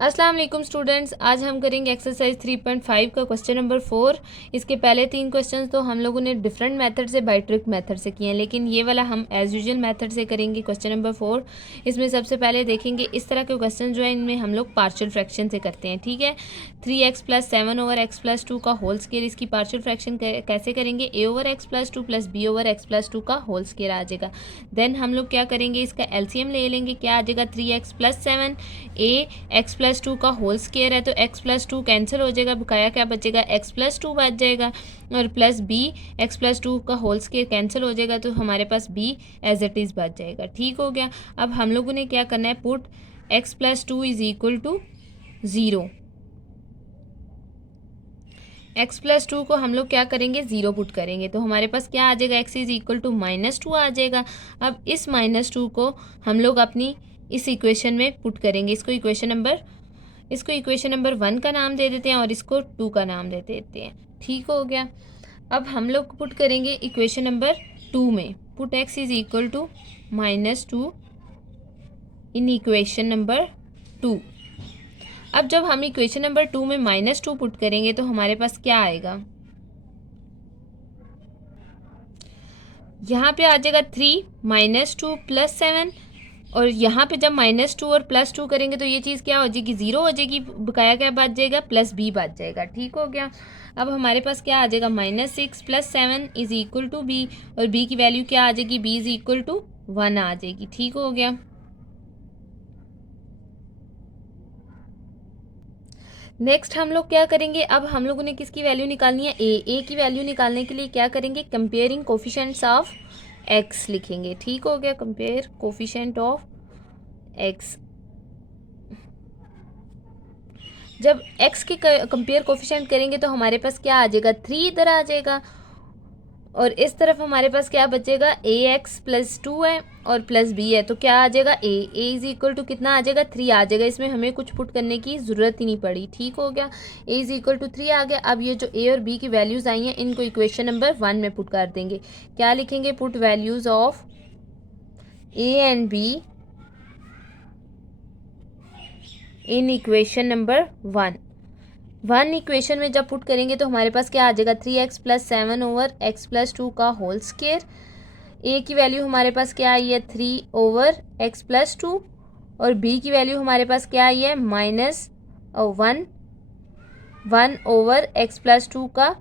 अस्सलाम वालेकुम स्टूडेंट्स, आज हम करेंगे एक्सरसाइज 3.5 का क्वेश्चन नंबर 4। इसके पहले 3 क्वेश्चंस तो हम लोगों ने डिफरेंट मेथड से बाई ट्रिक मेथड से किए हैं, लेकिन ये वाला हम एज़ यूजुअल मेथड से करेंगे क्वेश्चन नंबर 4। इसमें सबसे पहले देखेंगे इस तरह के क्वेश्चन जो है इनमें हम लोग पार्शियल फ्रैक्शन से करते हैं। ठीक है, 3x + 7/x + 2 का होल स्केयर, इसकी पार्शियल फ्रैक्शन कैसे करेंगे, a/x + 2 + b/x + 2 का होल स्केयर आ जाएगा। देन हम लोग क्या करेंगे, इसका एलसीएम ले लेंगे। क्या आ जाएगा, 3x + 7 x+2 का होल स्केयर है तो x+2 कैंसिल हो जाएगा, बकाया क्या बचेगा, x+2 बच जाएगा। और प्लस b x+2 का होल स्केयर कैंसिल हो जाएगा तो हमारे पास b एज इट इज़ बच जाएगा। ठीक हो गया। अब हम लोगों ने क्या करना है, पुट x+2 = 0। x+2 को हम लोग क्या करेंगे, 0 पुट करेंगे तो हमारे पास क्या आ जाएगा, x = -2 आ जाएगा। अब इस -2 को हम लोग अपनी इस इक्वेशन में पुट करेंगे। इसको इक्वेशन नंबर 1 का नाम दे देते हैं और इसको 2 का नाम दे देते हैं। ठीक हो गया। अब हम लोग पुट करेंगे इक्वेशन नंबर 2 में, पुट x = -2 इन इक्वेशन नंबर 2। अब जब हम इक्वेशन नंबर 2 में -2 पुट करेंगे तो हमारे पास क्या आएगा, यहाँ पे आ जाएगा 3 -2 + 7। और यहाँ पे जब -2 और +2 करेंगे तो ये चीज़ क्या हो जाएगी, 0 हो जाएगी, बकाया क्या बच जाएगा, +b बच जाएगा। ठीक हो गया। अब हमारे पास क्या आ जाएगा, -6 + 7 = b, और b की वैल्यू क्या आ जाएगी, b = 1 आ जाएगी। ठीक हो गया। नेक्स्ट हम लोग क्या करेंगे, अब हम लोगों ने किसकी वैल्यू निकालनी है, ए की वैल्यू निकालने के लिए क्या करेंगे, कंपेयरिंग कोफिशिएंट्स ऑफ एक्स लिखेंगे। ठीक हो गया, कंपेयर कोफिशिएंट ऑफ एक्स। जब x के कंपेयर कोफिशिएंट करेंगे तो हमारे पास क्या आ जाएगा, 3 इधर आ जाएगा और इस तरफ हमारे पास क्या बचेगा, ax+2 है और +b है तो क्या आ जाएगा, a = कितना आ जाएगा, 3 आ जाएगा। इसमें हमें कुछ पुट करने की ज़रूरत ही नहीं पड़ी। ठीक हो गया, a = 3 आ गया। अब ये जो a और b की वैल्यूज़ आई हैं इनको इक्वेशन नंबर 1 में पुट कर देंगे। क्या लिखेंगे, put values of a and b in equation number 1 equation में जब पुट करेंगे तो हमारे पास क्या आ जाएगा, 3x + 7/x+2 का होल स्केयर। a की वैल्यू हमारे पास क्या आई है, 3/x+2, और b की वैल्यू हमारे पास क्या आई है, -1/x+2 का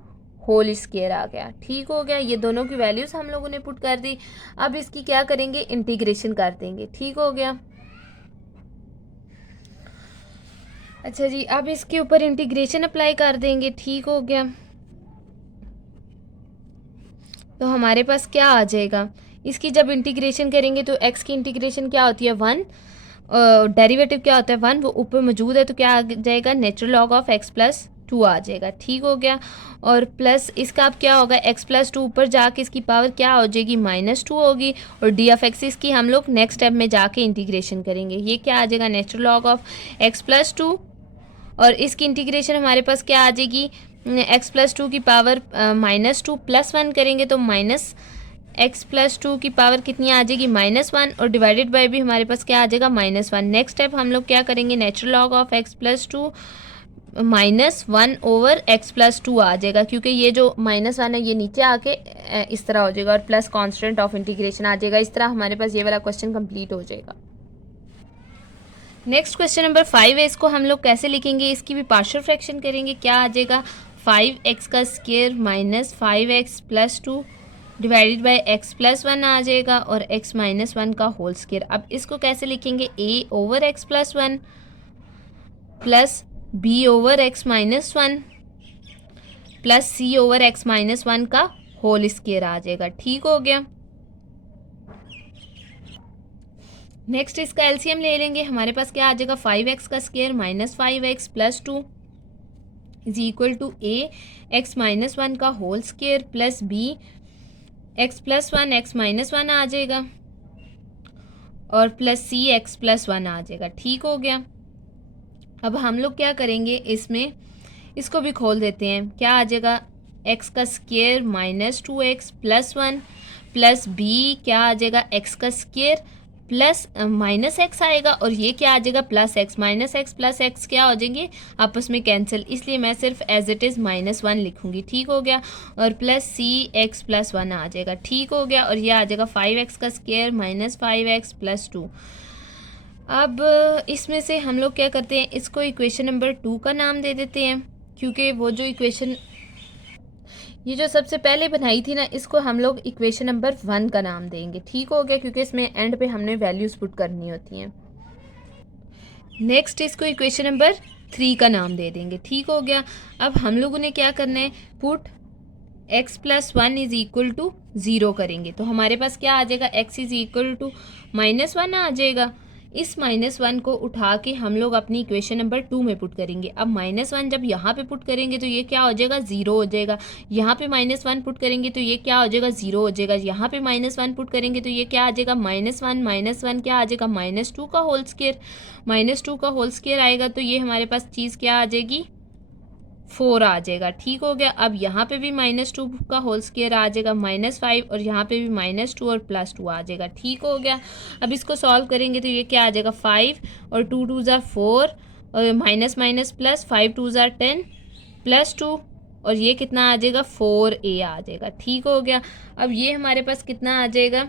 होल स्केयर आ गया। ठीक हो गया। ये दोनों की वैल्यूज़ हम लोगों ने पुट कर दी। अब इसकी क्या करेंगे, इंटीग्रेशन कर देंगे। ठीक हो गया। अच्छा जी, अब इसके ऊपर इंटीग्रेशन अप्लाई कर देंगे। ठीक हो गया। तो हमारे पास क्या आ जाएगा, इसकी जब इंटीग्रेशन करेंगे तो x की इंटीग्रेशन क्या होती है, 1, डेरिवेटिव क्या होता है, 1, वो ऊपर मौजूद है तो क्या आ जाएगा, नेचुरल लॉग ऑफ x+2 आ जाएगा। ठीक हो गया। और प्लस इसका अब क्या होगा, x+2 ऊपर जाके इसकी पावर क्या हो जाएगी, -2 होगी, और d(x) इसकी हम लोग नेक्स्ट स्टेप में जाके इंटीग्रेशन करेंगे। ये क्या आ जाएगा, नेचुरल लॉग ऑफ x+2, और इसकी इंटीग्रेशन हमारे पास क्या आ जाएगी, x+2 की पावर -2 + 1 करेंगे तो -x+2 की पावर कितनी आ जाएगी, -1, और डिवाइडेड बाय भी हमारे पास क्या आ जाएगा, -1। नेक्स्ट स्टेप हम लोग क्या करेंगे, natural log of x+2 -1/x+2 आ जाएगा, क्योंकि ये जो -1 है ये नीचे आके इस तरह हो जाएगा, और प्लस कॉन्स्टेंट ऑफ इंटीग्रेशन आ जाएगा। इस तरह हमारे पास ये वाला क्वेश्चन कंप्लीट हो जाएगा। नेक्स्ट क्वेश्चन नंबर 5 है, इसको हम लोग कैसे लिखेंगे, इसकी भी पार्शियल फ्रैक्शन करेंगे। क्या आ जाएगा, 5x का square -5x+2 divided by x+1 आ जाएगा, और x - 1 का होल स्क्वायर। अब इसको कैसे लिखेंगे, a/x+1 plus b/x - 1 plus c/x - 1 का होल स्क्वायर आ जाएगा। ठीक हो गया। नेक्स्ट इसका एलसीएम ले लेंगे। हमारे पास क्या आ जाएगा, 5x का स्क्वायर -5x+2 = a(x - 1) का whole square plus b(x+1) x - 1 आ जाएगा, और प्लस c(x+1) आ जाएगा। ठीक हो गया। अब हम लोग क्या करेंगे, इसमें इसको भी खोल देते हैं। क्या आ जाएगा, x का स्क्वायर -2x + 1 प्लस b क्या आ जाएगा, x का स्क्वायर प्लस माइनस एक्स आएगा और ये क्या आ जाएगा plus x. Minus x plus x क्या हो जाएंगे आपस में कैंसिल, इसलिए मैं सिर्फ एज इट इज़ -1 लिखूंगी। ठीक हो गया। और प्लस सी एक्स प्लस 1 आ जाएगा। ठीक हो गया। और ये आ जाएगा 5x का स्क्वायर -5x + 2। अब इसमें से हम लोग क्या करते हैं, इसको इक्वेशन नंबर 2 का नाम दे देते हैं, क्योंकि वो जो इक्वेशन ये जो सबसे पहले बनाई थी ना, इसको हम लोग इक्वेशन नंबर 1 का नाम देंगे। ठीक हो गया, क्योंकि इसमें एंड पे हमने वैल्यूज़ पुट करनी होती हैं। नेक्स्ट इसको इक्वेशन नंबर 3 का नाम दे देंगे। ठीक हो गया। अब हम लोगों ने क्या करना है, पुट x + 1 = 0 करेंगे, तो हमारे पास क्या आ जाएगा, x = -1 आ जाएगा। इस -1 को उठा के हम लोग अपनी इक्वेशन नंबर 2 में पुट करेंगे। अब -1 जब यहाँ पे पुट करेंगे तो ये क्या हो जाएगा, 0 हो जाएगा। यहाँ पे -1 पुट करेंगे तो ये क्या हो जाएगा, 0 हो जाएगा। यहाँ पे -1 पुट करेंगे तो ये क्या आ जाएगा, -1 क्या आ जाएगा, -2 का होल स्क्वायर। -2 का होल स्क्वायर आएगा तो ये हमारे पास चीज़ क्या आ जाएगी, 4 आ जाएगा। ठीक हो गया। अब यहाँ पे भी -2 का होल स्क्वायर आ जाएगा -5, और यहाँ पे भी -2 और +2 आ जाएगा। ठीक हो गया। अब इसको सॉल्व करेंगे तो ये क्या आ जाएगा, 5 और 2 2 ज़ा 4 और माइनस माइनस प्लस 5 2 ज़ा 10 +2 और ये कितना आ जाएगा, 4a आ जाएगा। ठीक हो गया। अब ये हमारे पास कितना आ जाएगा,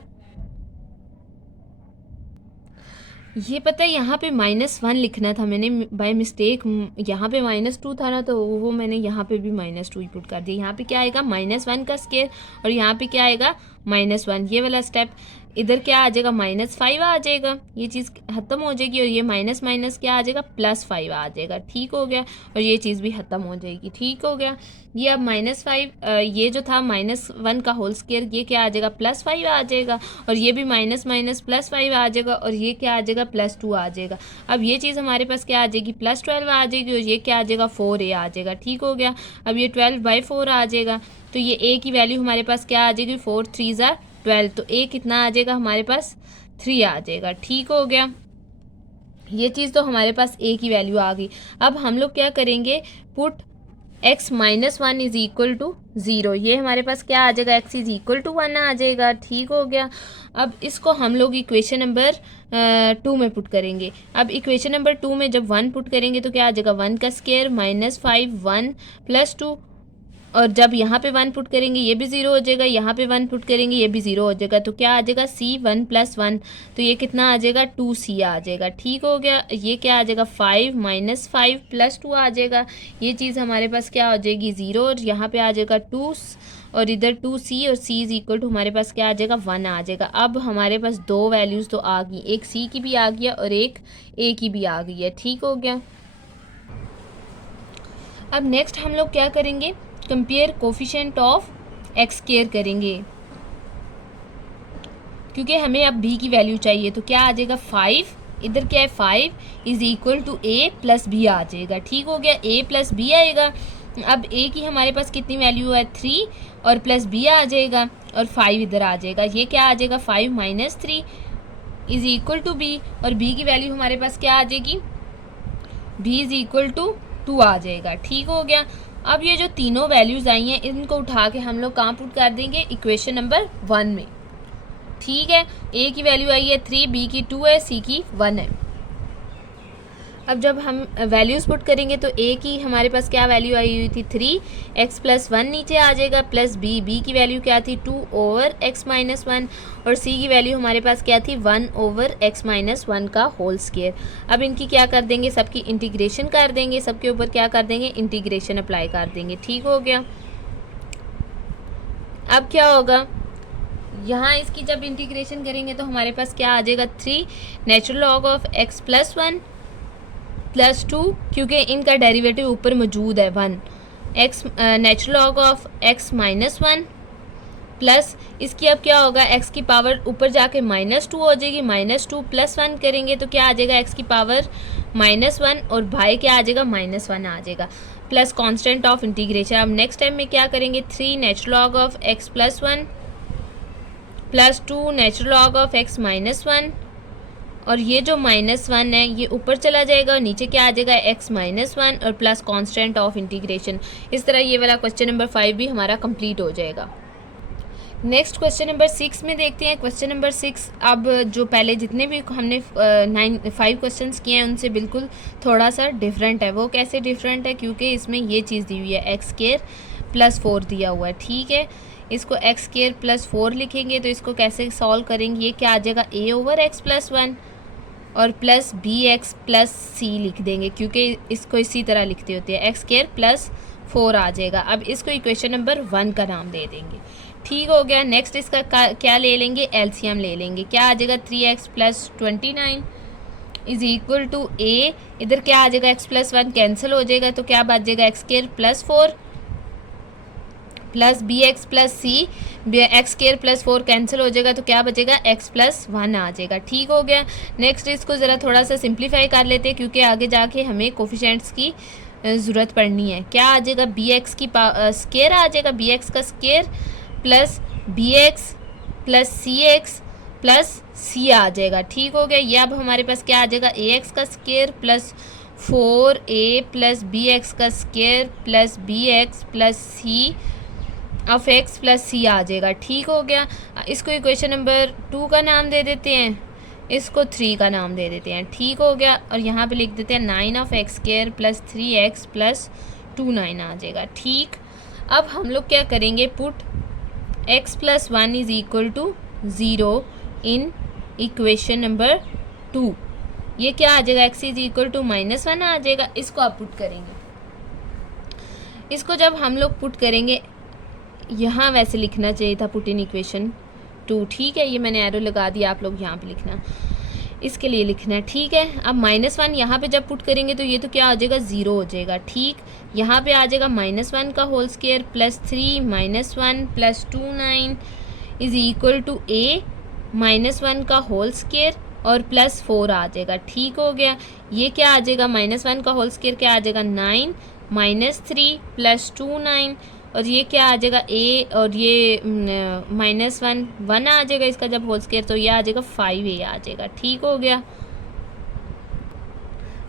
ये पता है यहाँ पे -1 लिखना था, मैंने बाय मिस्टेक यहाँ पे -2 था ना, तो वो मैंने यहाँ पे भी -2 ही पुट कर दिया। यहाँ पे क्या आएगा, -1 का स्क्वायर और यहाँ पे क्या आएगा, -1। ये वाला स्टेप इधर क्या आ जाएगा, -5 आ जाएगा। ये चीज़ ख़त्म हो जाएगी और ये माइनस माइनस क्या आ जाएगा, +5 आ जाएगा। ठीक हो गया। और ये चीज़ भी ख़त्म हो जाएगी। ठीक हो गया। ये अब -5 ये जो था -1 का होल स्क्वायर, ये क्या आ जाएगा, +5 आ जाएगा। और ये भी माइनस माइनस +5 आ जाएगा और ये क्या आ जाएगा, +2 आ जाएगा। अब ये चीज़ हमारे पास क्या आ जाएगी, +12 आ जाएगी और ये क्या आ जाएगा, 4a आ जाएगा। ठीक हो गया। अब ये 12/4 आ जाएगा, तो ये a की वैल्यू हमारे पास क्या आ जाएगी, 4 3 ज़ा 12, तो a कितना आ जाएगा हमारे पास, 3 आ जाएगा। ठीक हो गया। ये चीज़ तो हमारे पास a की वैल्यू आ गई। अब हम लोग क्या करेंगे, पुट x - 1 = 0, ये हमारे पास क्या आ जाएगा, x = 1 आ जाएगा। ठीक हो गया। अब इसको हम लोग इक्वेशन नंबर 2 में पुट करेंगे। अब इक्वेशन नंबर 2 में जब 1 पुट करेंगे तो क्या आ जाएगा, 1 का स्क्वायर -5 1 +2, और जब यहाँ पे 1 पुट करेंगे ये भी 0 हो जाएगा, यहाँ पे 1 पुट करेंगे ये भी 0 हो जाएगा, तो क्या आ जाएगा, c 1 + 1, तो ये कितना आ जाएगा, 2c आ जाएगा। ठीक हो गया। ये क्या आ जाएगा, 5 -5 +2 आ जाएगा। ये चीज़ हमारे पास क्या हो जाएगी, 0, और यहाँ पे आ जाएगा 2 और इधर 2c और c = हमारे पास क्या आ जाएगा, 1 आ जाएगा। अब हमारे पास दो वैल्यूज़ तो आ गई, एक c की भी आ गई है और एक a की भी आ गई है। ठीक हो गया। अब नेक्स्ट हम लोग क्या करेंगे, compare coefficient of x square करेंगे, क्योंकि हमें अब b की वैल्यू चाहिए। तो क्या आ जाएगा, 5, इधर क्या है 5 = a + b आ जाएगा। ठीक हो गया। a + b आएगा। अब a की हमारे पास कितनी वैल्यू है, 3, और प्लस b आ जाएगा और 5 इधर आ जाएगा। ये क्या आ जाएगा, 5 - 3 = b, और b की वैल्यू हमारे पास क्या आ जाएगी, b = 2 आ जाएगा। ठीक हो गया। अब ये जो तीनों वैल्यूज़ आई हैं, इनको उठा के हम लोग कहाँ पुट कर देंगे, इक्वेशन नंबर 1 में। ठीक है। a की वैल्यू आई है 3, b की 2 है, c की 1 है। अब जब हम वैल्यूज़ पुट करेंगे तो a की हमारे पास क्या वैल्यू आई हुई थी, 3, x + 1 नीचे आ जाएगा, प्लस b की वैल्यू क्या थी, 2/x - 1, और c की वैल्यू हमारे पास क्या थी, 1/x - 1 का होल स्क्वायर। अब इनकी क्या कर देंगे, सबकी इंटीग्रेशन कर देंगे, सबके ऊपर क्या कर देंगे, इंटीग्रेशन अप्लाई कर देंगे। ठीक हो गया। अब क्या होगा, यहाँ इसकी जब इंटीग्रेशन करेंगे तो हमारे पास क्या आ जाएगा, 3 नेचुरल लॉग ऑफ x + 1 +2, क्योंकि इनका डेरिवेटिव ऊपर मौजूद है 1, x natural log of x - 1 plus इसकी अब क्या होगा, x की पावर ऊपर जाके -2 हो जाएगी, -2 + 1 करेंगे तो क्या आ जाएगा, x की पावर -1, और बाय क्या आ जाएगा, -1 आ जाएगा, प्लस कांस्टेंट ऑफ इंटीग्रेशन। अब नेक्स्ट टाइम में क्या करेंगे, 3 natural log of x + 1 +2 natural log of x - 1, और ये जो -1 है ये ऊपर चला जाएगा और नीचे क्या आ जाएगा, x - 1 और प्लस कांस्टेंट ऑफ इंटीग्रेशन। इस तरह ये वाला क्वेश्चन नंबर 5 भी हमारा कंप्लीट हो जाएगा। नेक्स्ट क्वेश्चन नंबर 6 में देखते हैं। क्वेश्चन नंबर 6, अब जो पहले जितने भी हमने 5 क्वेश्चंस किए हैं उनसे बिल्कुल थोड़ा सा डिफरेंट है। वो कैसे डिफरेंट है? क्योंकि इसमें ये चीज़ दी हुई है, एक्स स्क्वायर प्लस 4 दिया हुआ है, ठीक है। इसको एक्स स्क्वायर प्लस 4 लिखेंगे तो इसको कैसे सॉल्व करेंगे? ये क्या आ जाएगा, ए ओवर एक्स प्लस 1 और प्लस बी एक्स प्लस सी लिख देंगे, क्योंकि इसको इसी तरह लिखते होते हैं, एक्स स्क्वायर प्लस 4 आ जाएगा। अब इसको इक्वेशन नंबर 1 का नाम दे देंगे, ठीक हो गया। नेक्स्ट इसका क्या ले लेंगे, एलसीएम ले लेंगे। क्या आ जाएगा, 3x plus 29 is equal to a, इधर क्या आ जाएगा, x प्लस 1 कैंसिल हो जाएगा तो क्या बच जाएगा, x square plus 4 plus b x plus c, x square plus 4 cancel हो जाएगा तो क्या बचेगा, x प्लस 1 आ जाएगा, ठीक हो गया। नेक्स्ट इसको ज़रा थोड़ा सा सिंप्लीफाई कर लेते हैं, क्योंकि आगे जाके हमें कोफिशिएंट्स की ज़रूरत पड़नी है। क्या आ जाएगा, बी एक्स की स्क्वायर आ जाएगा, बी एक्स का square plus b x plus c x plus c आ जाएगा, ठीक हो गया। ये अब हमारे पास क्या आ जाएगा, ए एक्स का square plus 4a plus b x का square plus b x plus c of x plus c आ जाएगा, ठीक हो गया। इसको इक्वेशन नंबर 2 का नाम दे देते हैं, इसको 3 का नाम दे देते हैं, ठीक हो गया। और यहाँ पे लिख देते हैं 9 of x square plus 3x plus 29 आ जाएगा, ठीक। अब हम लोग क्या करेंगे, put x plus 1 is equal to 0 in equation number 2। ये क्या आ जाएगा, x इज इक्वल टू -1 आ जाएगा। इसको आप पुट करेंगे, इसको जब हम लोग पुट करेंगे, यहाँ वैसे लिखना चाहिए था पुट इन इक्वेशन 2, ठीक है। ये मैंने एरो लगा दिया, आप लोग यहाँ पे लिखना, इसके लिए लिखना है, ठीक है। अब -1 यहाँ पे जब पुट करेंगे तो ये तो क्या आ जाएगा, 0 हो जाएगा, ठीक। यहाँ पे आ जाएगा -1 का whole square plus 3 -1 plus 29 is equal to a -1 का होल स्क्वायर और प्लस 4 आ जाएगा, ठीक हो गया। ये क्या आ जाएगा, -1 का होल स्क्वायर क्या आ जाएगा, 9 -3 प्लस 29 और ये क्या आ जाएगा, a और ये -1 आ जाएगा इसका जब होल स्क्वायर, तो ये आ जाएगा 5a आ जाएगा, ठीक हो गया।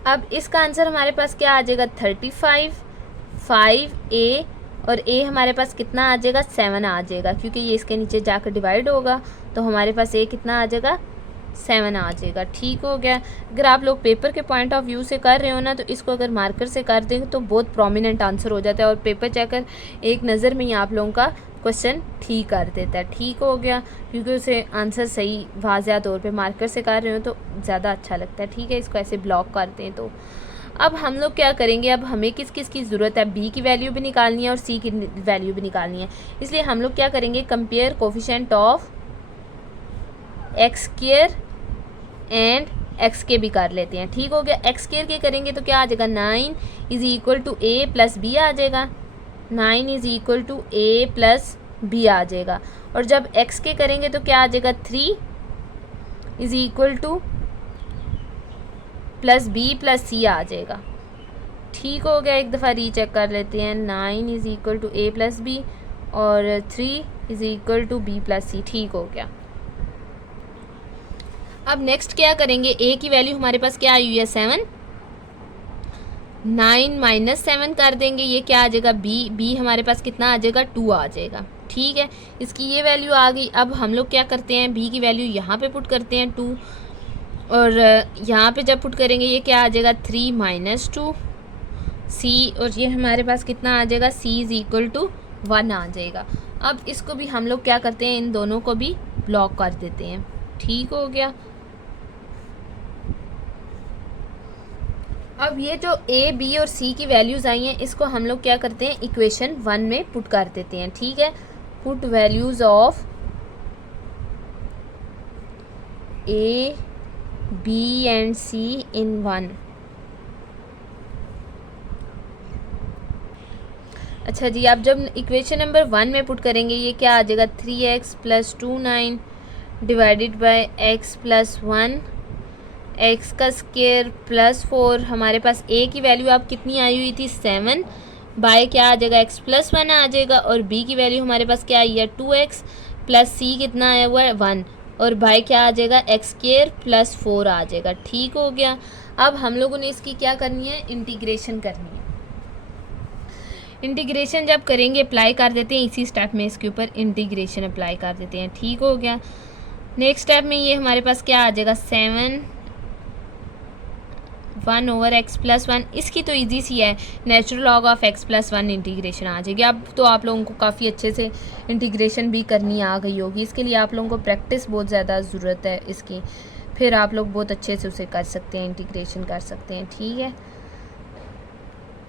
अब इसका आंसर हमारे पास क्या आ जाएगा, 35 5a और a हमारे पास कितना आ जाएगा, 7 आ जाएगा, क्योंकि ये इसके नीचे जाकर डिवाइड होगा तो हमारे पास a कितना आ जाएगा, 7 आ जाएगा, ठीक हो गया। अगर आप लोग पेपर के पॉइंट ऑफ व्यू से कर रहे हो ना, तो इसको अगर मार्कर से कर देंगे तो बहुत प्रोमिनेंट आंसर हो जाता है और पेपर चेकर एक नज़र में ही आप लोगों का क्वेश्चन ठीक कर देता है, ठीक हो गया। क्योंकि उसे आंसर सही वाज़िया तौर पे मार्कर से कर रहे हो तो ज़्यादा अच्छा लगता है, ठीक है। इसको ऐसे ब्लॉक करते हैं। तो अब हम लोग क्या करेंगे, अब हमें किस किस की ज़रूरत है, बी की वैल्यू भी निकालनी है और सी की वैल्यू भी निकालनी है। इसलिए हम लोग क्या करेंगे, compare coefficient of x square and x के भी कर लेते हैं, ठीक हो गया। एक्स स्क्वायर के करेंगे तो क्या आ जाएगा, 9 is equal to a plus b आ जाएगा, 9 is equal to a plus b आ जाएगा। और जब एक्स के करेंगे तो क्या आ जाएगा, 3 is equal to plus b plus c आ जाएगा, ठीक हो गया। एक दफ़ा रीचेक कर लेते हैं, 9 is equal to a plus b और 3 is equal to b plus c, ठीक हो गया। अब नेक्स्ट क्या करेंगे, a की वैल्यू हमारे पास क्या आई हुई है, 7, 9 माइनस 7 कर देंगे, ये क्या आ जाएगा, b हमारे पास कितना आ जाएगा, 2 आ जाएगा, ठीक है। इसकी ये वैल्यू आ गई। अब हम लोग क्या करते हैं, b की वैल्यू यहाँ पे पुट करते हैं 2 और यहाँ पे जब पुट करेंगे ये क्या आ जाएगा, 3 माइनस 2 c और ये हमारे पास कितना आ जाएगा, c इज़ इक्वल टू 1 आ जाएगा। अब इसको भी हम लोग क्या करते हैं, इन दोनों को भी ब्लॉक कर देते हैं, ठीक हो गया। अब ये जो a, b और c की वैल्यूज़ आई हैं, इसको हम लोग क्या करते हैं, इक्वेशन 1 में पुट कर देते हैं, ठीक है। Put values of a, b and c इन 1। अच्छा जी, अब जब इक्वेशन नंबर 1 में पुट करेंगे ये क्या आ जाएगा, 3x plus 29 divided by x plus 1, x का स्क्वायर प्लस 4, हमारे पास a की वैल्यू अब कितनी आई हुई थी, 7 बाय क्या आ जाएगा, x प्लस 1 आ जाएगा और b की वैल्यू हमारे पास क्या आई है, 2x प्लस c कितना आया हुआ है, 1 और बाय क्या आ जाएगा, x स्क्वायर प्लस 4 आ जाएगा, ठीक हो गया। अब हम लोगों ने इसकी क्या करनी है, इंटीग्रेशन करनी है। इंटीग्रेशन जब करेंगे अप्लाई कर देते हैं इसी स्टेप में, इसके ऊपर इंटीग्रेशन अप्लाई कर देते हैं। ठीक हो गया। नेक्स्ट स्टेप में ये हमारे पास क्या आ जाएगा, 7/(1/x+1)। इसकी तो इजी सी है, natural log of x+1 integration आ जाएगी। अब तो आप लोगों को काफ़ी अच्छे से इंटीग्रेशन भी करनी आ गई होगी। इसके लिए आप लोगों को प्रैक्टिस बहुत ज़्यादा ज़रूरत है इसकी, फिर आप लोग बहुत अच्छे से उसे कर सकते हैं, इंटीग्रेशन कर सकते हैं। ठीक है,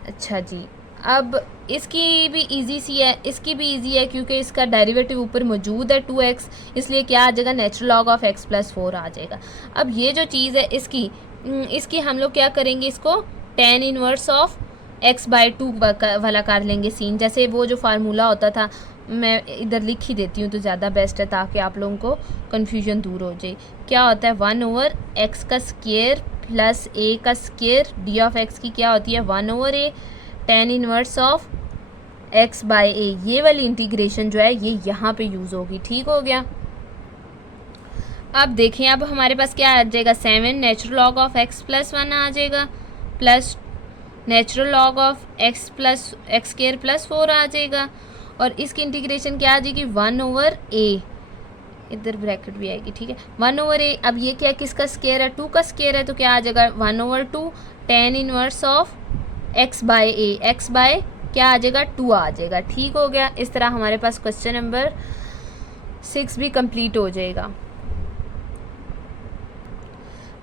अच्छा जी। अब इसकी भी इजी सी है, इसकी भी इजी है क्योंकि इसका डेरिवेटिव ऊपर मौजूद है 2x, इसलिए क्या आ जाएगा, नेचुरल लॉग ऑफ x+4 आ जाएगा। अब ये जो चीज़ है इसकी हम लोग क्या करेंगे, इसको tan इनवर्स ऑफ x/2 वाला कर लेंगे सीन। जैसे वो जो फार्मूला होता था, मैं इधर लिख ही देती हूँ तो ज़्यादा बेस्ट है ताकि आप लोगों को कन्फ्यूजन दूर हो जाए। क्या होता है, 1/x का स्क्वायर प्लस a का स्क्वायर, d ऑफ x की क्या होती है 1/a tan inverse of x/a। ये वाली इंटीग्रेशन जो है ये यहाँ पे यूज़ होगी। ठीक हो गया। अब देखें, अब हमारे पास क्या आ जाएगा, 7 नेचुरल लॉग ऑफ x+1 आ जाएगा plus natural log of x²+4 आ जाएगा, और इसकी इंटीग्रेशन क्या आ जाएगी 1/a, इधर ब्रैकेट भी आएगी। ठीक है, 1/a। अब ये क्या, किसका स्क्वायर है, 2 का स्क्वायर है, तो क्या आ जाएगा 1/2 tan inverse of x/a, x by क्या आ जाएगा 2 आ जाएगा। ठीक हो गया। इस तरह हमारे पास क्वेश्चन नंबर 6 भी कंप्लीट हो जाएगा।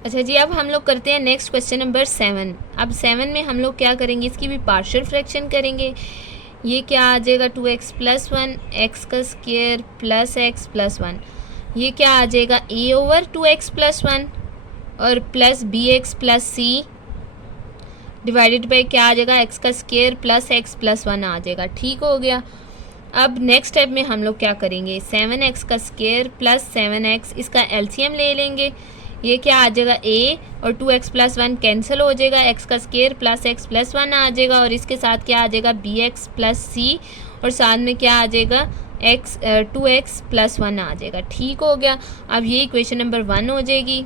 अच्छा जी, अब हम लोग करते हैं नेक्स्ट क्वेश्चन नंबर 7। अब 7 में हम लोग क्या करेंगे, इसकी भी पार्शियल फ्रैक्शन करेंगे। ये क्या आ जाएगा 2x+1 x का स्क्वायर प्लस x+1, ये क्या आ जाएगा a/2x+1 और प्लस bx+c डिवाइडेड बाई क्या आ जाएगा x का स्क्वायर प्लस x+1 आ जाएगा। ठीक हो गया। अब नेक्स्ट स्टेप में हम लोग क्या करेंगे, 7x का स्क्वायर प्लस 7x, इसका एलसीएम ले लेंगे। ये क्या आ जाएगा a और 2x+1 कैंसिल हो जाएगा, x का स्क्वायर प्लस x+1 आ जाएगा, और इसके साथ क्या आ जाएगा bx+c, और साथ में क्या आ जाएगा 2x+1 आ जाएगा। ठीक हो गया। अब ये इक्वेशन नंबर 1 हो जाएगी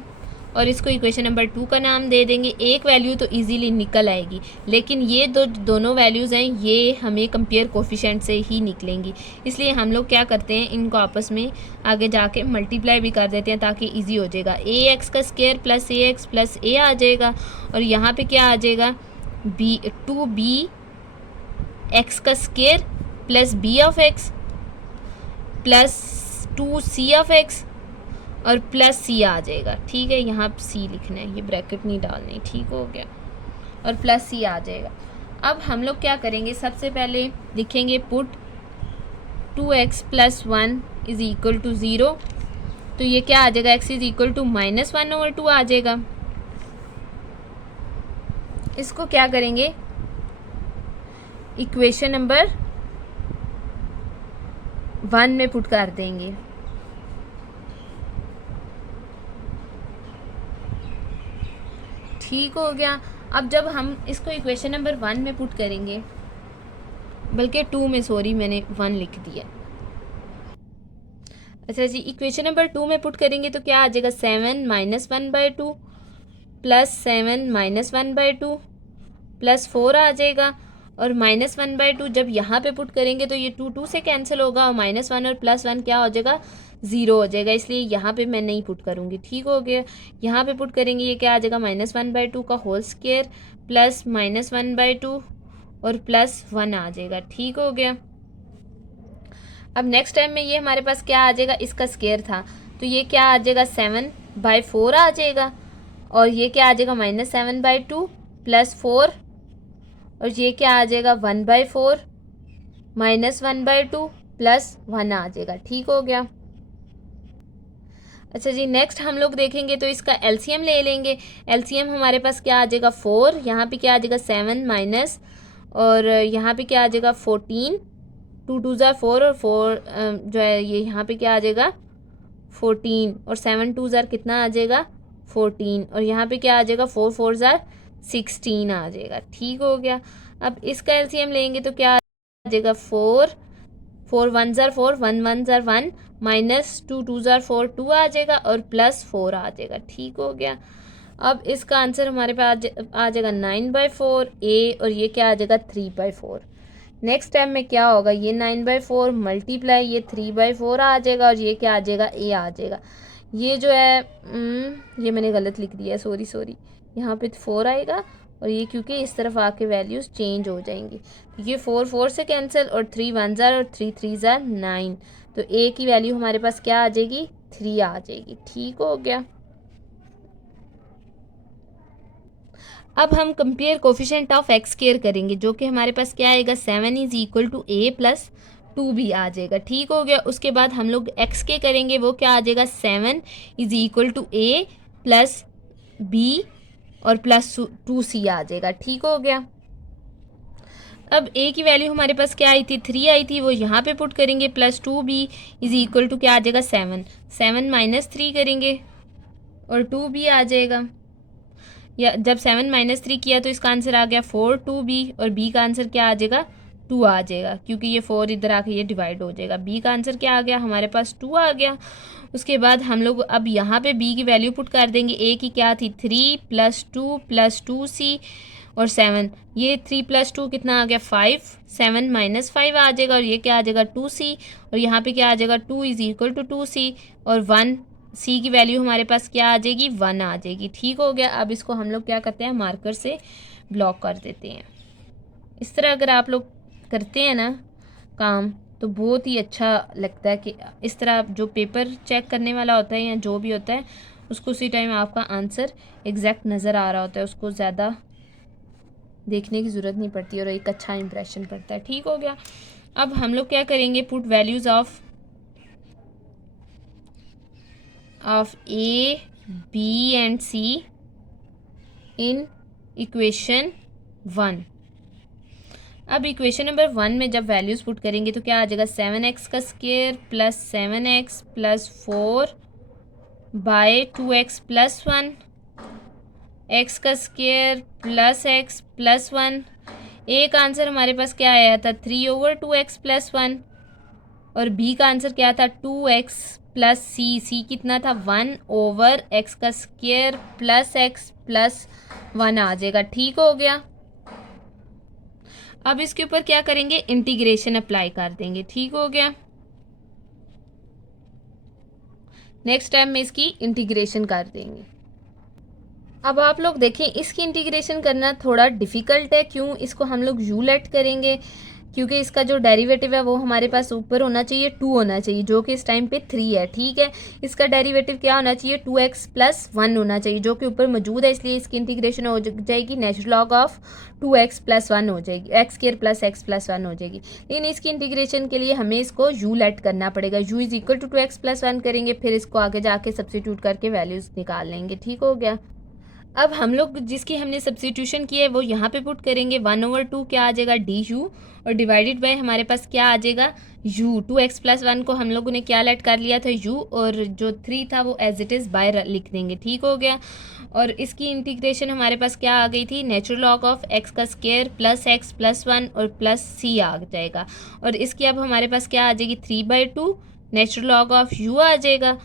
और इसको इक्वेशन नंबर 2 का नाम दे देंगे। एक वैल्यू तो इजीली निकल आएगी, लेकिन ये दोनों वैल्यूज़ हैं ये हमें कंपेयर कोफिशिएंट से ही निकलेंगी, इसलिए हम लोग क्या करते हैं, इनको आपस में आगे जाके मल्टीप्लाई भी कर देते हैं ताकि इजी हो जाएगा। ax का square plus ax plus a आ जाएगा, और यहाँ पे क्या आ जाएगा 2b x का square plus b of x plus 2c of x और प्लस सी आ जाएगा। ठीक है, यहाँ सी लिखना है, ये ब्रैकेट नहीं डालनी। ठीक हो गया, और प्लस सी आ जाएगा। अब हम लोग क्या करेंगे, सबसे पहले लिखेंगे put 2x+1 is equal to 0, तो ये क्या आ जाएगा x इज इक्वल टू -1/2 आ जाएगा। इसको क्या करेंगे, इक्वेशन नंबर 1 में पुट कर देंगे। ठीक हो गया। अब जब हम इसको इक्वेशन नंबर 1 में पुट करेंगे, बल्कि 2 में, सॉरी मैंने 1 लिख दिया। अच्छा जी, इक्वेशन नंबर 2 में पुट करेंगे तो क्या आ जाएगा 7 - 1/2 प्लस 7 - 1/2 प्लस 4 आ जाएगा, और -1/2 जब यहाँ पे पुट करेंगे तो ये 2 से कैंसिल होगा, और -1 और +1 क्या हो जाएगा 0 हो जाएगा, इसलिए यहाँ पे मैं नहीं पुट करूँगी। ठीक हो गया। यहाँ पे पुट करेंगे, ये क्या आ जाएगा -1/2 का होल स्क्वायर प्लस -1/2 और प्लस 1 आ जाएगा। ठीक हो गया। अब नेक्स्ट टाइम में ये हमारे पास क्या आ जाएगा, इसका स्क्वायर था, तो ये क्या आ जाएगा 7/4 आ जाएगा, और ये क्या आ जाएगा -7/2 प्लस 4, और ये क्या आ जाएगा 1/4 -1/2 प्लस 1 आ जाएगा। ठीक हो गया। अच्छा जी, नेक्स्ट हम लोग देखेंगे तो इसका एलसीएम ले लेंगे। एलसीएम हमारे पास क्या आ जाएगा 4, यहाँ पे क्या आ जाएगा 7 माइनस, और यहाँ पे क्या आ जाएगा 14, 2 2 ज़ार 4, और 4 जो है ये यहाँ पे क्या आ जाएगा 14, और 7 2 ज़ार कितना आ जाएगा 14, और यहाँ पे क्या आ जाएगा 4 4 ज़ार 16 आ जाएगा। ठीक हो गया। अब इसका एलसीएम लेंगे तो क्या आ जाएगा 4 4 1 ज़ार 4, 1 1 ज़ार 1, माइनस 2 2 ज़ार 4 2 आ जाएगा, और प्लस 4 आ जाएगा। ठीक हो गया। अब इसका आंसर हमारे पास आ जाएगा 9/4 ए, और ये क्या आ जाएगा 3/4। नेक्स्ट स्टेप में क्या होगा, ये 9/4 मल्टीप्लाई ये 3/4 आ जाएगा और ये क्या आ जाएगा, ए आ जाएगा। ये जो है ये मैंने गलत लिख दिया है, सॉरी। यहाँ पे 4 आएगा और ये क्योंकि इस तरफ आके वैल्यूज़ चेंज हो जाएंगी। ये 4 4 से कैंसिल और 3 1 ज़ार और 3 3 ज़ार 9, तो ए की वैल्यू हमारे पास क्या आ जाएगी, 3 आ जाएगी। ठीक हो गया। अब हम compare coefficient of x square करेंगे, जो कि हमारे पास क्या आएगा, 7 is equal to a plus 2b आ जाएगा। ठीक हो गया। उसके बाद हम लोग एक्स के करेंगे, वो क्या आ जाएगा, 7 is equal to a plus b और प्लस 2c आ जाएगा। ठीक हो गया। अब a की वैल्यू हमारे पास क्या आई थी, 3 आई थी, वो यहाँ पे पुट करेंगे, plus 2b is equal to क्या आ जाएगा, 7 माइनस 3 करेंगे और 2b आ जाएगा। या जब 7 माइनस 3 किया तो इसका आंसर आ गया 4 2b और b का आंसर क्या आ जाएगा, 2 आ जाएगा, क्योंकि ये 4 इधर आके ये डिवाइड हो जाएगा। b का आंसर क्या आ गया, हमारे पास 2 आ गया। उसके बाद हम लोग अब यहाँ पे b की वैल्यू पुट कर देंगे। a की क्या थी, 3 प्लस 2 प्लस 2c और 7, ये 3 प्लस 2 कितना आ गया, 5, 7 माइनस 5 आ जाएगा और ये क्या आ जाएगा, 2c और यहाँ पे क्या आ जाएगा, 2 इज इक्वल टू 2c और 1, सी की वैल्यू हमारे पास क्या आ जाएगी, 1 आ जाएगी। ठीक हो गया। अब इसको हम लोग क्या करते हैं, मार्कर से ब्लॉक कर देते हैं। इस तरह अगर आप लोग करते हैं ना काम, तो बहुत ही अच्छा लगता है कि इस तरह जो पेपर चेक करने वाला होता है या जो भी होता है, उसको उसी टाइम आपका आंसर एग्जैक्ट नज़र आ रहा होता है, उसको ज़्यादा देखने की ज़रूरत नहीं पड़ती और एक अच्छा इंप्रेशन पड़ता है। ठीक हो गया। अब हम लोग क्या करेंगे, put values of a, b and c in equation 1। अब इक्वेशन नंबर 1 में जब वैल्यूज़ पुट करेंगे तो क्या आ जाएगा, 7x का square plus 7x plus 4 by 2x plus 1, x का square plus x plus 1। a का आंसर हमारे पास क्या आया था, 3/2x प्लस 1 और b का आंसर क्या था, 2x प्लस सी कितना था, 1/x का स्क्वायर प्लस x प्लस 1 आ जाएगा। ठीक हो गया। अब इसके ऊपर क्या करेंगे, इंटीग्रेशन अप्लाई कर देंगे। ठीक हो गया। नेक्स्ट टाइम में इसकी इंटीग्रेशन कर देंगे। अब आप लोग देखें, इसकी इंटीग्रेशन करना थोड़ा डिफ़िकल्ट है। क्यों, इसको हम लोग यू लेट करेंगे, क्योंकि इसका जो डेरिवेटिव है वो हमारे पास ऊपर होना चाहिए, 2 होना चाहिए, जो कि इस टाइम पे 3 है। ठीक है। इसका डेरिवेटिव क्या होना चाहिए, 2x प्लस 1 होना चाहिए, जो कि ऊपर मौजूद है, इसलिए इसकी इंटीग्रेशन हो जाएगी natural log of 2x plus 1 हो जाएगी, x square plus x plus 1 हो जाएगी। लेकिन इसकी इंटीग्रेशन के लिए हमें इसको u लेट करना पड़ेगा। u is equal to 2x plus 1 करेंगे, फिर इसको आगे जाके सब्सिट्यूट करके वैल्यूज़ निकाल लेंगे। ठीक हो गया। अब हम लोग जिसकी हमने सब्सिट्यूशन की है वो यहाँ पे पुट करेंगे, 1/2 क्या आ जाएगा, डी यू और डिवाइडेड बाय हमारे पास क्या आ जाएगा, u। 2x प्लस 1 को हम लोगों ने क्या लेट कर लिया था, u, और जो 3 था वो एज इट इज़ बाय लिख देंगे। ठीक हो गया। और इसकी इंटीग्रेशन हमारे पास क्या आ गई थी, नेचुरल लॉग ऑफ x का स्क्वायर प्लस x प्लस 1 और प्लस c आ जाएगा। और इसकी अब हमारे पास क्या आ जाएगी, 3/2 नेचुरल लॉग ऑफ u आ जाएगा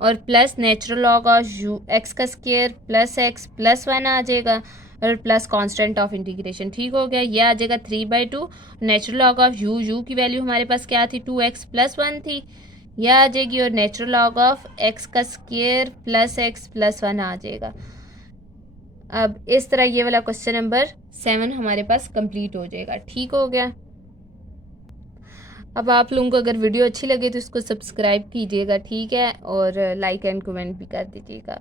और plus natural log of u, x का स्क्वायर प्लस x प्लस 1 आ जाएगा और प्लस कांस्टेंट ऑफ इंटीग्रेशन। ठीक हो गया। ये आ जाएगा 3/2 नेचुरल लॉग ऑफ u की वैल्यू हमारे पास क्या थी, 2x प्लस 1 थी, यह आ जाएगी, और नेचुरल लॉग ऑफ x का स्क्वायर प्लस x प्लस 1 आ जाएगा। अब इस तरह ये वाला क्वेश्चन नंबर 7 हमारे पास कंप्लीट हो जाएगा। ठीक हो गया। अब आप लोगों को अगर वीडियो अच्छी लगे तो इसको सब्सक्राइब कीजिएगा। ठीक है। और लाइक एंड कमेंट भी कर दीजिएगा।